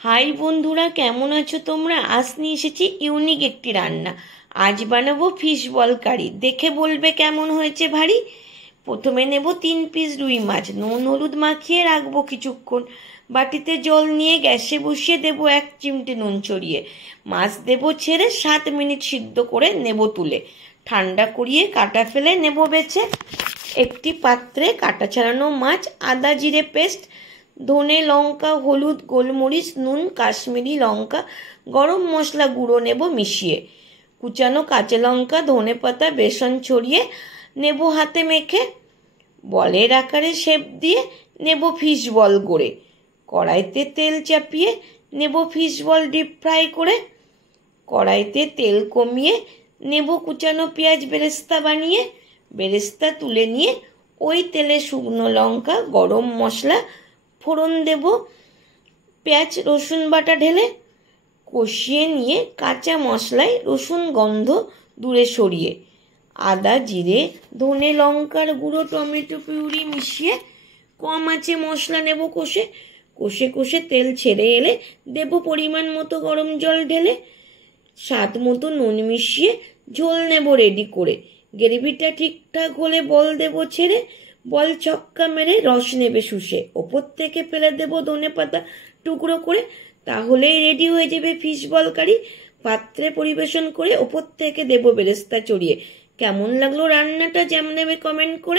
High বন্ধুরা, কেমন আছো তোমরা? আজ নিয়ে এসেছি ইউনিক একটি রান্না। আজ বানাবো ফিশ বল কারি। দেখে বলবে কেমন হয়েছে ভারী। প্রথমে নেব 3 পিস রুই মাছ, নুন হলুদ মাখিয়ে রাখবো কিছুক্ষণ। বাটিতে জল নিয়ে গ্যাসে বসিয়ে দেবো 1 চিমটে নুন ছড়িয়ে। মাছ দেবো ছেড়ে 7 মিনিট সিদ্ধ করে নেব তুলে। ঠান্ডা করিয়ে কাটা ফেলে নেব বেছে। একটি পাত্রে কাটা ছাড়ানো মাছ, আদা জিরে পেস্ট, ধনে লঙ্কা হলুদ গোলমরিচ নুন কাশ্মীরি লঙ্কা গরম মশলা গুঁড়ো নেব মিশিয়ে। কুচানো কাঁচা লঙ্কা ধনে পাতা বেসন ছড়িয়ে নেব হাতে মেখে। বলের আকারে শেপ দিয়ে নেব ফিশ বল গড়ে। কড়াইতে তেল চাপিয়ে নেব ফিশ বল ডিপ ফ্রাই করে। কড়াইতে তেল কমিয়ে নেব কুচানো পেঁয়াজ বেরেস্তা বানিয়ে। বেরেস্তা তুলে নিয়ে ওই তেলে শুকনো লঙ্কা গরম মশলা ফোড়ন দেব, পেঁয়াজ রসুন বাটা ঢেলে কষিয়ে নিয়ে কাঁচা মশলায় রসুন গন্ধ দূরে সরিয়ে আদা জিরে ধনে লঙ্কার গুঁড়ো টমেটো পিউরি মিশিয়ে কম আঁচে মশলা নেব কষে। কষে কষে তেল ছেড়ে এলে দেব পরিমাণ মতো গরম জল ঢেলে। স্বাদ মতো নুন মিশিয়ে ঝোল নেব রেডি করে। গ্রেভিটা ঠিকঠাক হলে বল দেব ছেড়ে। বল ছক্কা মেরে রস নেবে শুষে। ওপর থেকে ফেলে দেব ধনে পাতা টুকরো করে। তাহলেই রেডি হয়ে যাবে ফিশ বল কারি। পাত্রে পরিবেশন করে ওপর থেকে দেব বেরেস্তা চড়িয়ে। কেমন লাগলো রান্নাটা জানাবে কমেন্ট করে।